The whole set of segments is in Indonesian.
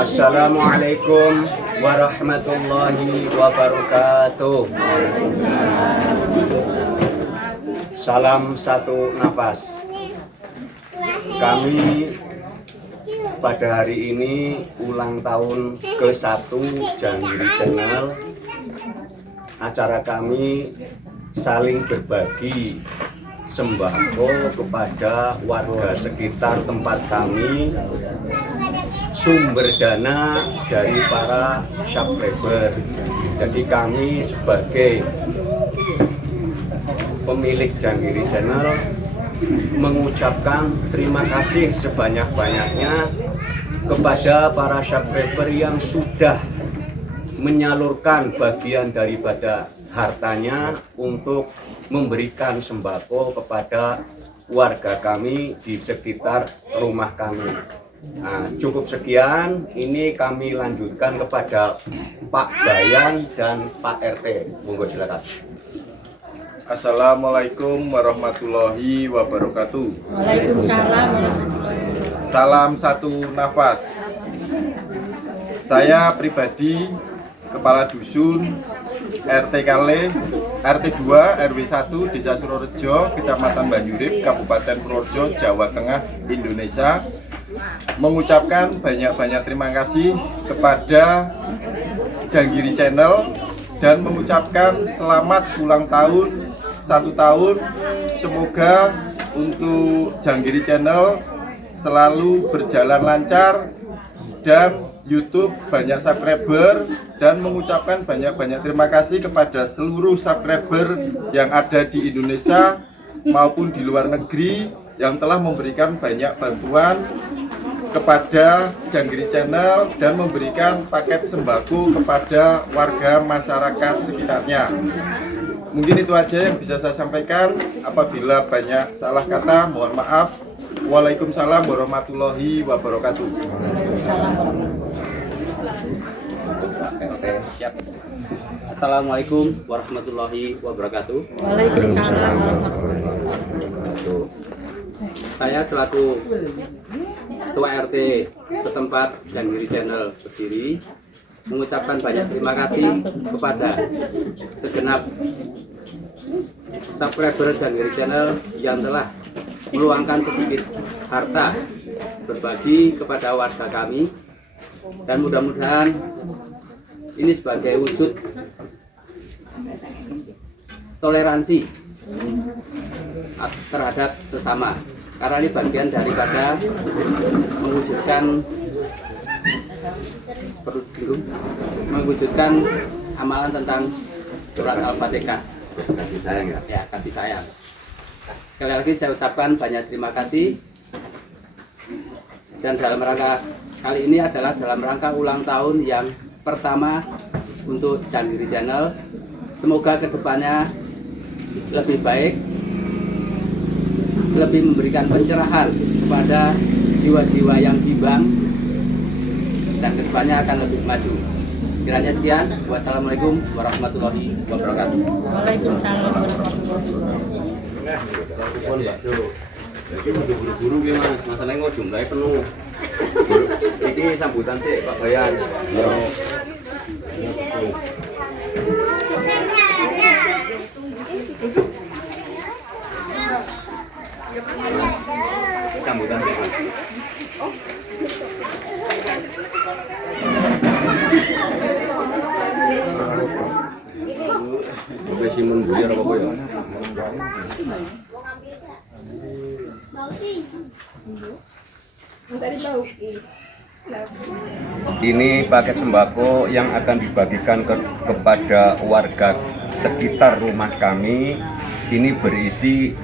Assalamualaikum warahmatullahi wabarakatuh. Salam satu nafas. Kami pada hari ini ulang tahun ke-1 Janggiri Channel. Acara kami saling berbagi sembako kepada warga sekitar tempat kami, sumber dana dari para subscriber. Jadi kami sebagai pemilik Janggiri Channel mengucapkan terima kasih sebanyak-banyaknya kepada para subscriber yang sudah menyalurkan bagian daripada hartanya untuk memberikan sembako kepada warga kami di sekitar rumah kami. Nah, cukup sekian, ini kami lanjutkan kepada Pak Bayan dan Pak RT. Monggo silakan. Assalamualaikum warahmatullahi wabarakatuh. Waalaikumsalam warahmatullahi wabarakatuh. Salam satu nafas. Saya pribadi Kepala Dusun RT Kale, RT 2, RW 1, Desa Surorejo, Kecamatan Banyurip, Kabupaten Purworejo, Jawa Tengah, Indonesia, mengucapkan banyak-banyak terima kasih kepada Janggiri Channel dan mengucapkan selamat ulang tahun 1 tahun. Semoga untuk Janggiri Channel selalu berjalan lancar dan YouTube banyak subscriber, dan mengucapkan banyak-banyak terima kasih kepada seluruh subscriber yang ada di Indonesia maupun di luar negeri yang telah memberikan banyak bantuan kepada Janggiri Channel dan memberikan paket sembako kepada warga masyarakat sekitarnya. Mungkin itu aja yang bisa saya sampaikan. Apabila banyak salah kata, mohon maaf. Waalaikumsalam warahmatullahi wabarakatuh. Assalamualaikum warahmatullahi wabarakatuh. Waalaikumsalam warahmatullahi wabarakatuh. Saya selaku Ketua RT setempat Janggiri Channel berdiri mengucapkan banyak terima kasih kepada segenap subscriber Janggiri Channel yang telah meluangkan sedikit harta berbagi kepada warga kami, dan mudah-mudahan ini sebagai wujud toleransi terhadap sesama, karena ini bagian daripada mewujudkan amalan tentang surat Al-Fatihah, kasih sayang ya, kasih sayang. Sekali lagi saya ucapkan banyak terima kasih, dan dalam rangka kali ini adalah dalam rangka ulang tahun yang pertama untuk Janggiri Channel. Semoga kedepannya lebih baik, lebih memberikan pencerahan kepada jiwa-jiwa yang bimbang, dan kedepannya akan lebih maju. Kiranya sekian. Wassalamualaikum warahmatullahi wabarakatuh. Waalaikumsalam warahmatullahi wabarakatuh. Jadi buru-buru gimana? Masalahnya kok jumlahnya penuh. Ini sambutan sih Pak Bayan. Ya. Sambutan sih Mas. Profesi membuli apa ya? Ini paket sembako yang akan dibagikan kepada warga sekitar rumah kami. Ini berisi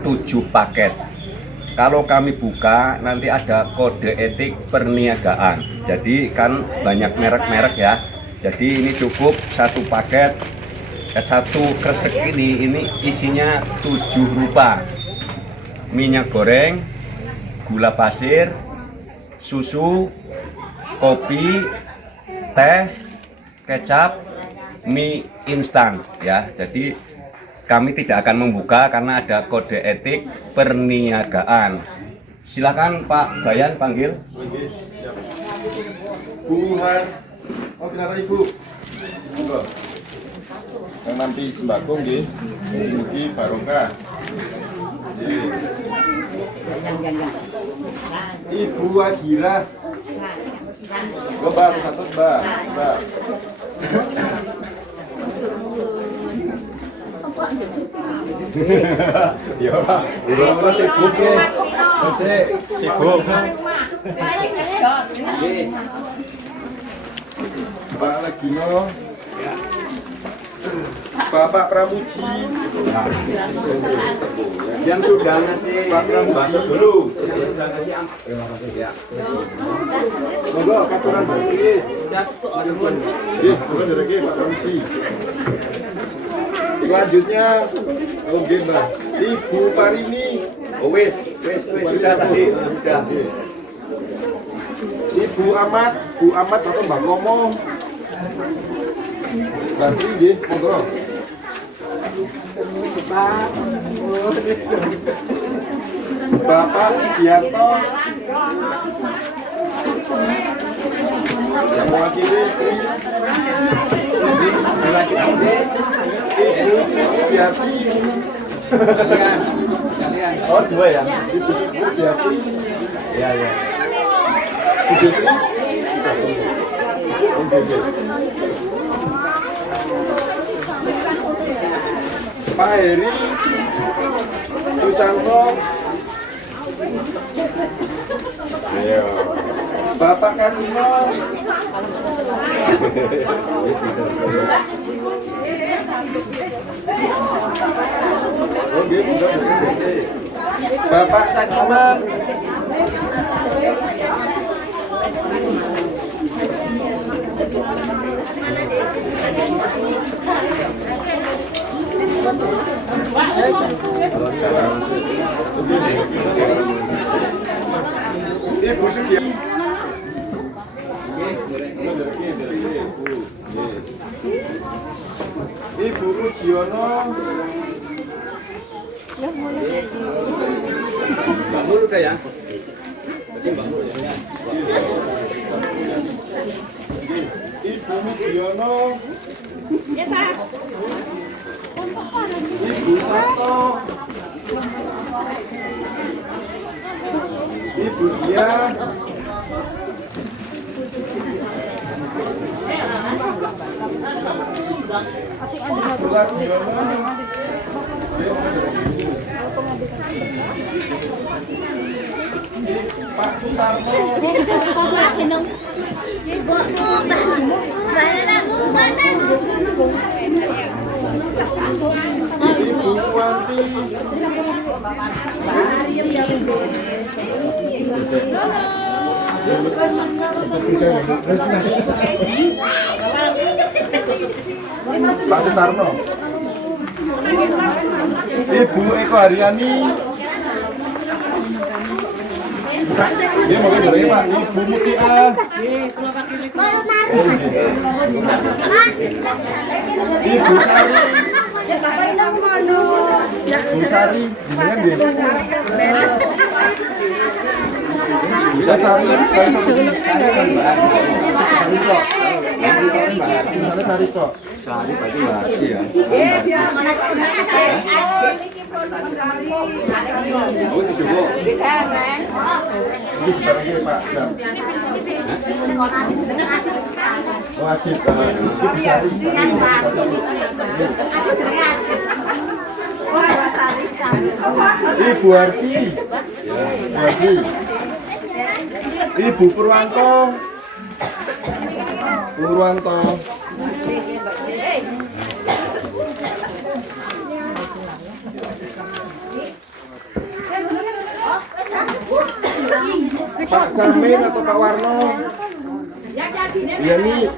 7 paket. Kalau kami buka nanti ada kode etik perniagaan. Jadi kan banyak merek-merek ya. Jadi ini cukup 1 paket, 1 kresek ini isinya 7 rupa. Minyak goreng, gula pasir, susu, kopi, teh, kecap, mie instan ya. Jadi kami tidak akan membuka karena ada kode etik perniagaan. Silakan Pak Bayan panggil. Buhan. Oh, kenapa Ibu? Monggo. Yang nampi sembako nggih. Mugi barokah. Nggih. Ibu Adira. Mbak, satu Mbak. Mbak. Ya, Pak. Ora sibuk nggih. Sibuk. Pak Legino, Bapak Pramuji, Yang sudah ngasih Pak Pramuji bakso dulu. Sudah ngasih ya. monggo paturan bagi. Nggih, bukan dari Pak Pramuji. Selanjutnya, oke Mbak, Ibu Parini. Oh wis sudah tadi. Sudah. Ibu Amat, Bu Amat atau Mbak Komo. Lastri nggih, monggo. Bapak Sugiarto. Yang mewakili istri. Ibu Sugiarti. Kalian. Oh, dua ya? Ibu Sugiarti. Ya. Ibu Sri. Oke. Pak Heri Susanto. Ayo. Bapak Kasino. Oke, Bapak Sakiman. Ibu Sugiarti. Ibu Rujiono. Bangun udah ya. Ibu Misdiono. Ibu Santo. Ibu Dia. Ibu Radiono. Pak Sutarno. Ibu Suwanti. Pak Sutarno. Ibu Eko Haryani. Dia mau dari Pak. Ibu Mutia. Ibu Sari. Ibu Sari, gimana dia? Bisa Sari, Sari kok. Sehari berarti lagi ya. Oh itu cukup. Ini sebagai Pak. Wajib. Ibu Arsi. Ibu Purwanto. Pak Samin atau Pak Warno? Iya nih.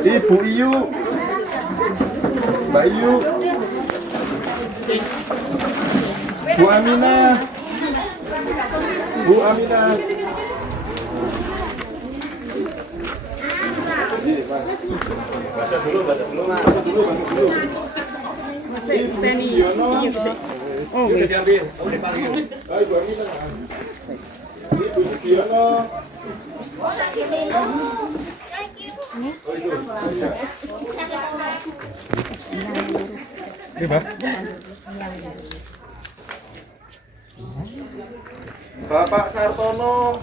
Ibu Iyu. Mbak Iyu. Bu Aminah. Baca dulu. Ibu Yono. Oh, wis. Ibu Sugiono. Bapak Sartono.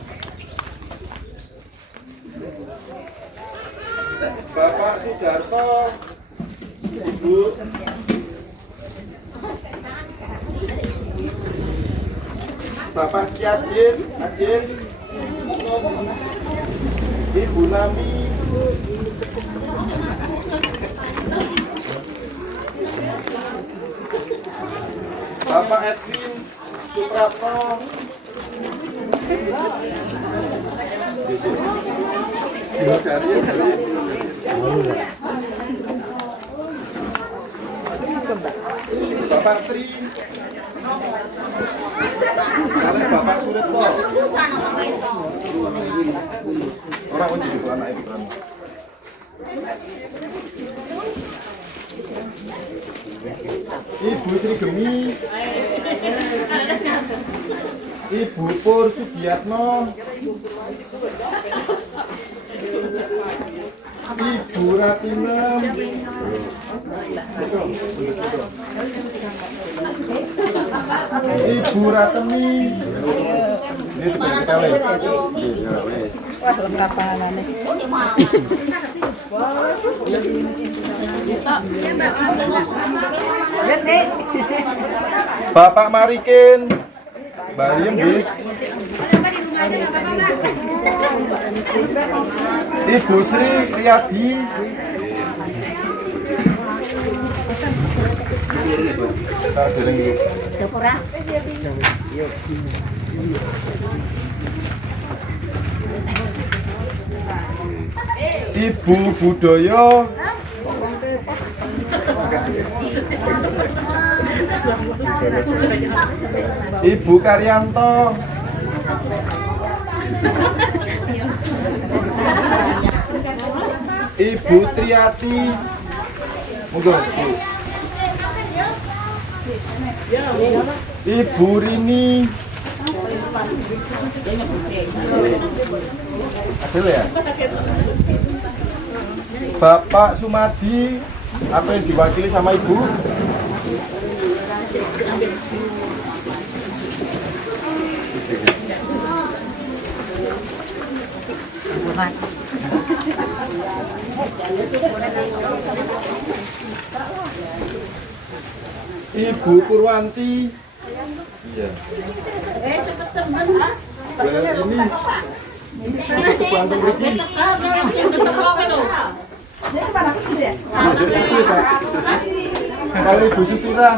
Bapak Sudarto. Ibu. Bapak Setiajin, Ajin. Ibu Nami. Bapak Edwin Supratno. Bapak Tri. Kalian Bapak Suretno. Orang pun jadi anak ibu kamu. Ibu Sri Gemi. Ibu Pur Sugiatno. Ibu Ratinem. Ibu Ratemi. Ini sebenarnya kali. Wah, lengkap panganane. Bapak Marikin. Mbak Riem nggih. Ibu Sri Riyadi. Tak dereng iki. Ibu Budaya. Ibu Karyanto. Ibu Triati. Monggo. Ibu Rini. Adil ya? Bapak Sumadi, apa yang diwakili sama Ibu? Ibu Purwanti. Iya. Ini. Ibu Bantung Riki. Kalau Ibu Sutirang.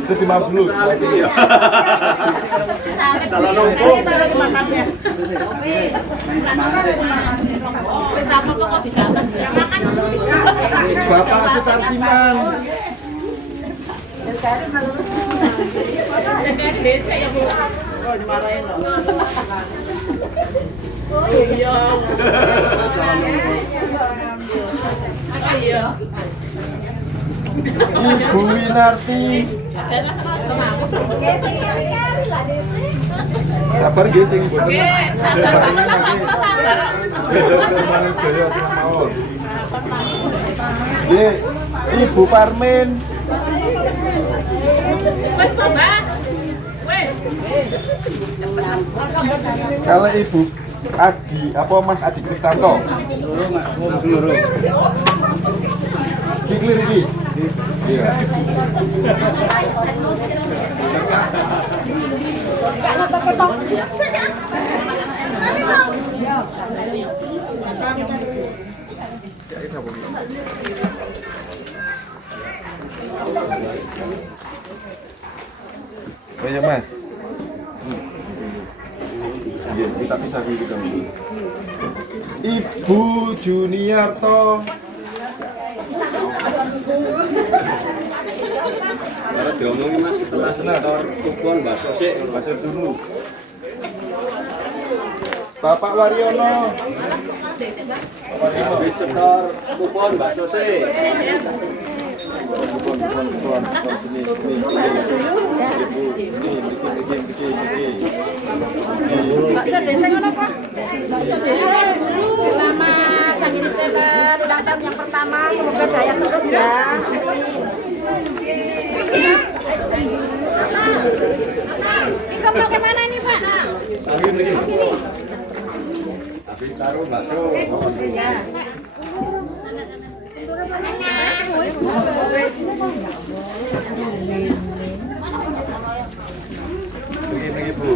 Itu di Mablu. Salah nombor. Bapak Sutarsiman. Oh, dimarahin loh. Oh iya. Iya. Ibu Winarti. Sabar nggih sing mboten. Dokter manis gaya mawon. Nggih, Ibu Parmin. Wes to, Mbak. Wes. Kalau Ibu Adi, apa Mas Adi Kristanto? Kiklir iki. Iya. Oh ya Mas. Iya, kita pisah dulu dong. Ibu Juniarto. Kalau diomongin Mas, setelah senator kupon bakso sih, Pasir dulu. Bapak Waryono. habis setor kupon bakso sih. Kupon. Bakso desa ngono, Pak? Bakso desa. Selamat Sang Channel ulang tahun yang pertama. Semoga jaya terus ya. Ikut mau kemana nih, Pak? Sini. Habis taruh bakso. Pergi Bu.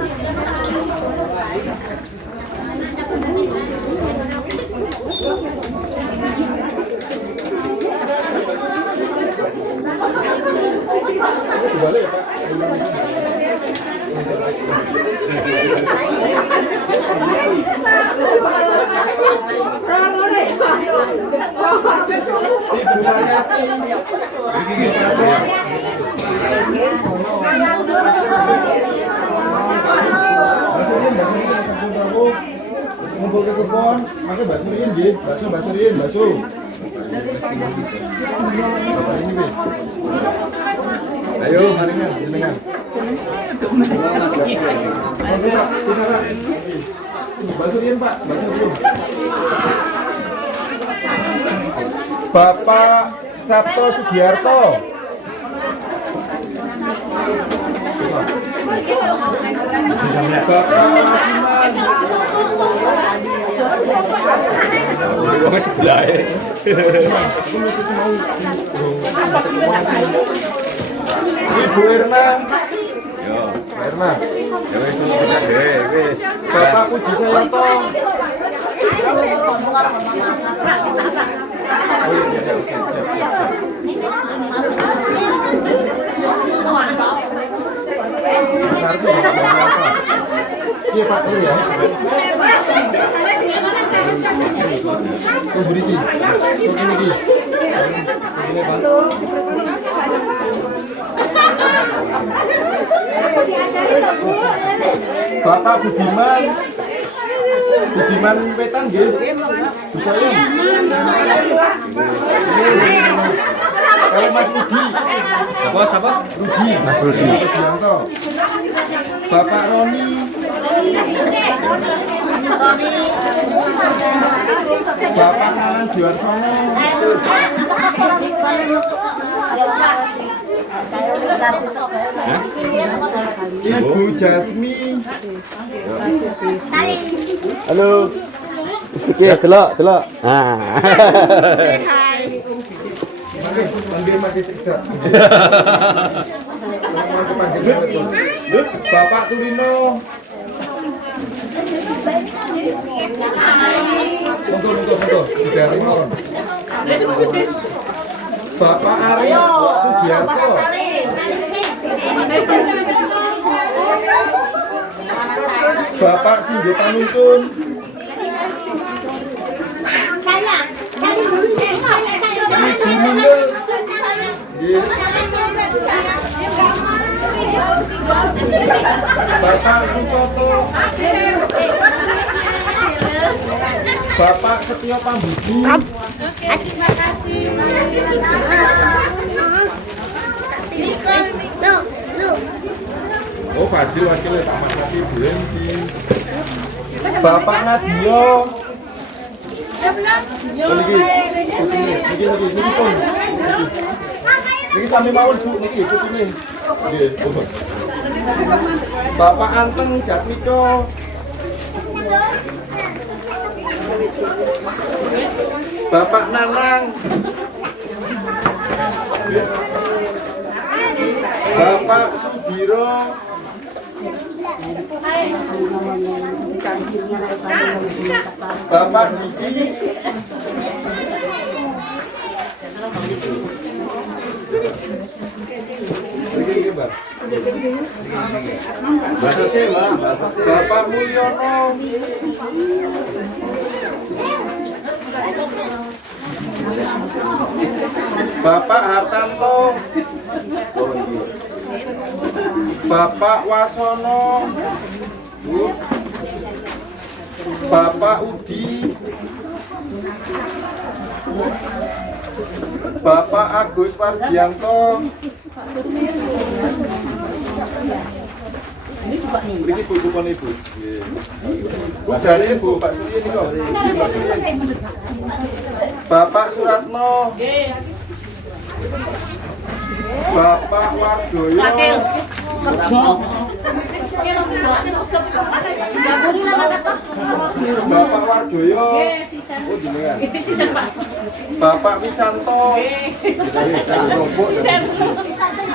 Balik, Pak. Ngumpul ke kebon, makanya bakso riin nggih, bakso riin, bakso. Bapak ini nggih. Ayo, maringan, jenengan. Bakso riin, Pak, bakso riin. Bapak Sabto Sugiarto. Bapak Masiman. Wong sebelah. Ibu Erna. Yo. Erna. Ya wis bisa deh, wis. Bapak Puji Sayanto. Iya Pak, ini ya. Beri ini. Ini Pak. Bapak Budiman Wetan nggih. Bisa ya. Kalau Mas Rudi. Siapa? Rudi. Mas Rudi. Bapak Roni. Bapak Nalan Juarsono. Ibu Jasmi. Halo. Oke, delok. Ah. Panggil sekda. Bapak Turino. Monggo. Dari mohon. Bapak Aryo Sugiarto. Bapak Singgo Panuntun. Ibu Mundel. Bapak Sucoto. Bapak Setio Pambudi. Terima kasih. Oh, Fadil wakilnya Pak Mas Nafi Bulendi. Bapak Nadio. Niki pun. Niki sami mawon Bu, niki putune. Nggih, pun. Bapak Anteng Jatmiko. Bapak Nanang. Bapak Sudiro. Bapak Diki. Bapak Mulyono. Bapak Hartanto. Bapak Wasono. Bapak Udi. Bapak Agus Wardianto. Ini buku kon ibu. Bu jare Bu Pak Surya ini kok. Bapak Suratno. Bapak Wardoyo. Bapak Wardoyo. Oh jenengan. Bapak Wisanto.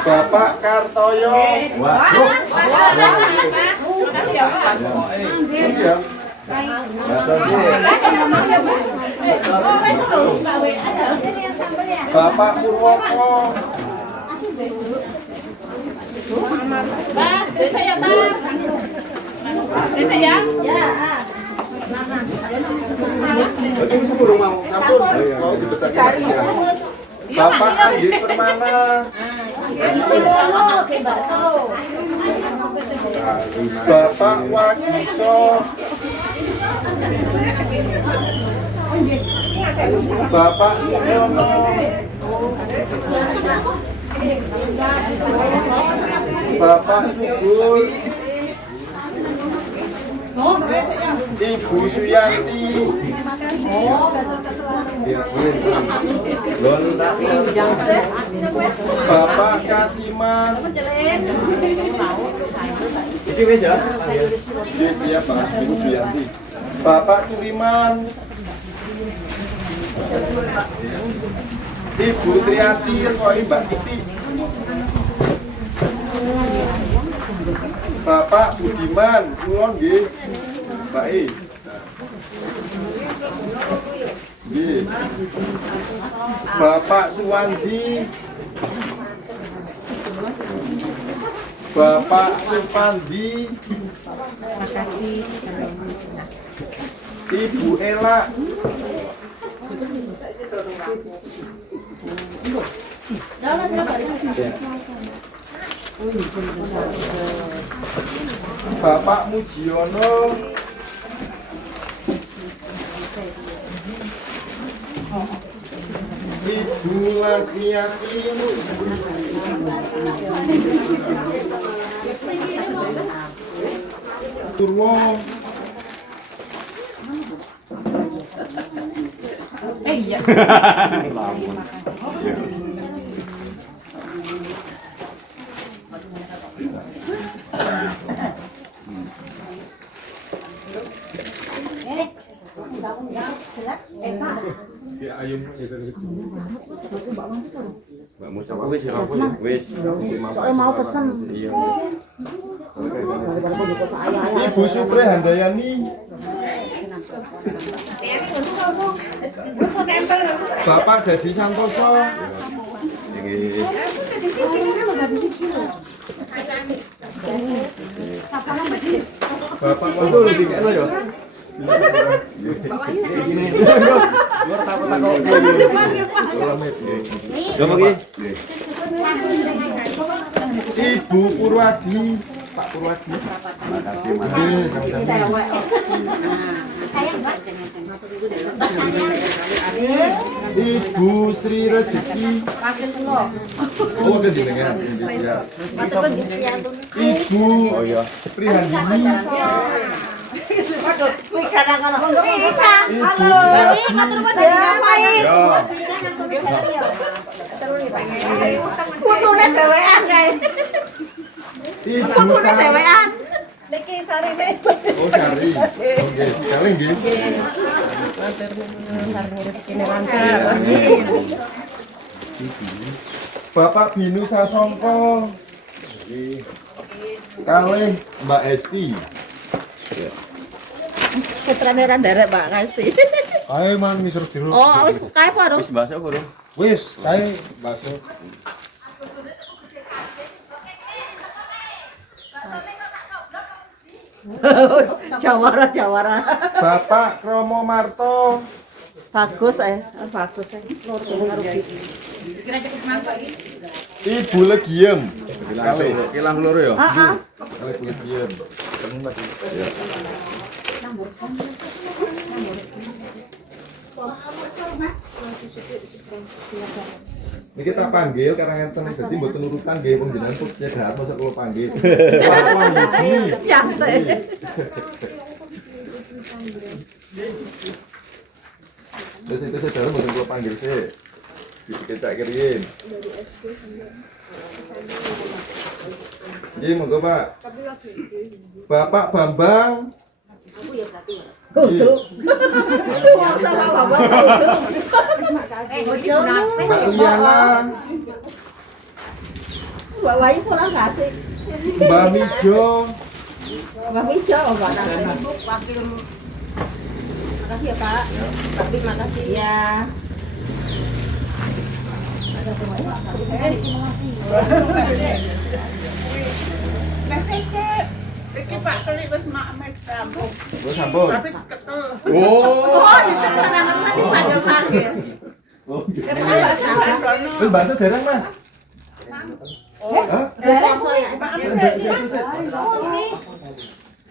Bapak Kartoyo. Bapak Purwoko. Bah, desa ya, Tar. Desa ya? Ya. Oke, sepuluh mau campur. Mau dibetakin. Bapak Andi Permana. Bapak Wagiso. Bapak Suyono. Bapak Subur. Ibu Suyanti. Bapak Kasiman. Iki wis ya. Iya, siapa? Ibu Suyanti. Bapak Tuliman. Ibu Trianti, kok Mbak Titi. Bapak Budiman, kulon nggih. Mbak E. Nggih. Bapak Suwandi. Bapak Supandi. Ibu Ela. Bapak Mujiono. Ibu Lasmiati. Purwo. Iya. Mbak mau coba wis ya. Wis. Soalnya mau pesen. Iya. Ibu Supre Handayani. Bapak Dadi Santoso. Iki Bapak itu lebih enak ya. Luar takut-takut. Coba iki. Ibu Purwadi. Pak Purwadi. Makasih, Mas. Ibu Sri Rezeki. Oh, udah jenengan. Ibu Prihandini. Putune dhewean kae. Putune dhewean. Niki sarine. Oh, Sari. Oke, sekali nggih. Bapak Binu Sasongko. Kalih Mbak Esti. Putrane ra nderek Mbak Kasti. Kae mang misur jeruk. Oh, wis kae apa, Ro? Wis bahasa apa, Bro? Wis, kae bakso. Jawara. Bapak Kromo Marto. Bagus bagus Ibu Legiem. Kalih. Kilang loro ya. Heeh. Kalih Ibu Legiem. Niki tak panggil karena ngenten dadi mboten urutan nggih wong jenengan pun cedhak mosok kula panggil. Nyantai. Terus itu saudara mboten kula panggil sih. Kita kirim. Jadi monggo Pak. Bapak Bambang. Kudu. Sama Bapak kudu. Mbak Liana. Mbak Wayu pulang kasih. Mbak Mijo. Mbak Mijo Mbak Nasi. Wakil. Makasih ya Pak. Tapi makasih ya. Iki Pak Keli wis mak sampun. Wes sampun. Tapi ketel. Oh, dipanggil-panggil. Oh, Kepanggil. wes bakso dereng, Mas. Hah? Poso ya.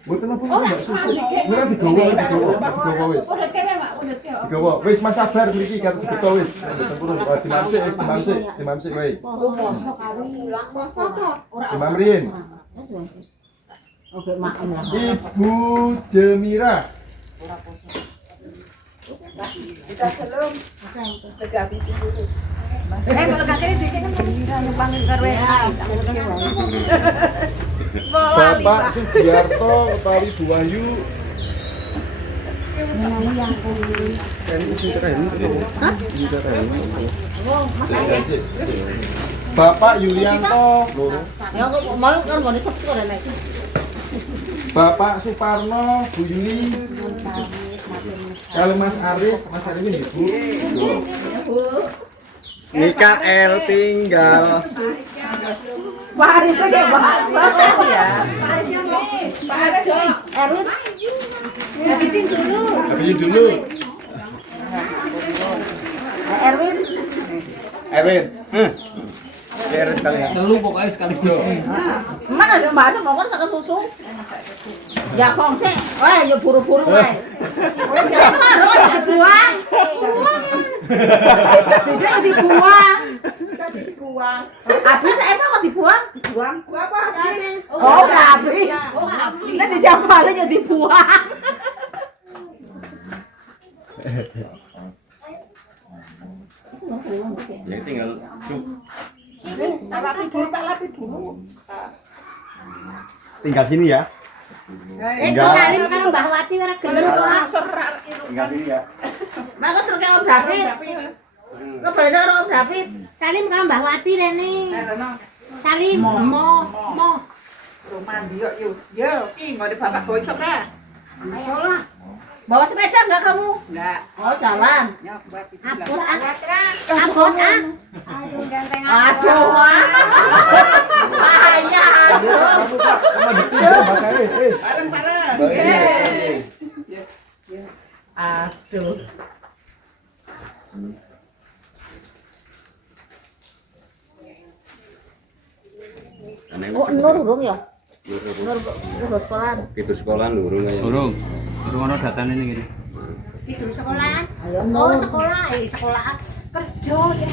Mboten napa bakso. Ora digowo wis. Digowo. Wis Mas sabar mriki karo dibeto wis. Mboten purun. Dimamsik wae. Poso kali. Poso kok. Dimamrin. Oke, maem lah. Ibu Jemira. Kita belum. Kalau kakek dikit kan panggil ke WA. Bapak Sugiarto utawi Bu Wahyu. Bapak Yulianto. Ya kok mau kan mau disebut kan nek. Bapak Suparno, Bu Yuli. Kalau Mas Aris ini Ibu. Mikael tinggal. Pak Aris aja bahasa ya. Pak Aris. Erwin. Habisin dulu. Habisin dulu. Erwin. Erwin. Erwin kalian. Telu pokoknya sekali. Mana ada bahasa ngomong sama susu? Ya kongse. Wah, yo buru-buru wae. Ya maro dibuang. Dijak dibuang. Dibuang. Habis saya kok dibuang? Dibuang. Apa habis? Oh, habis. Oh, habis. Lah dijambale yo dibuang. Ya tinggal cuk. Tak lapi dulu. Tinggal sini ya. Kok Salim karo Mbah Wati ora gelem kok. Serar Tinggal sini ya. Maka terus Om David. Kok beda karo Om David? Salim karo Mbah Wati rene. Salim. Mo. rumah dia yuk. Yo, ki ngode bapak boy serar. Ayolah. Bawa sepeda enggak kamu? Enggak. Oh, jalan. Ya buat Abot ah. Aduh, ganteng. Aduh. Bahaya. Kamu Pak, sama ditinggal bakare. Bareng-bareng. Aduh. Oh, Nur urung ya? Nur sekolahan. Itu sekolahan durung kayaknya. Durung ono datane ning ngene. Itu sekolahan. Oh, sekolah. Sekolah kerja ya.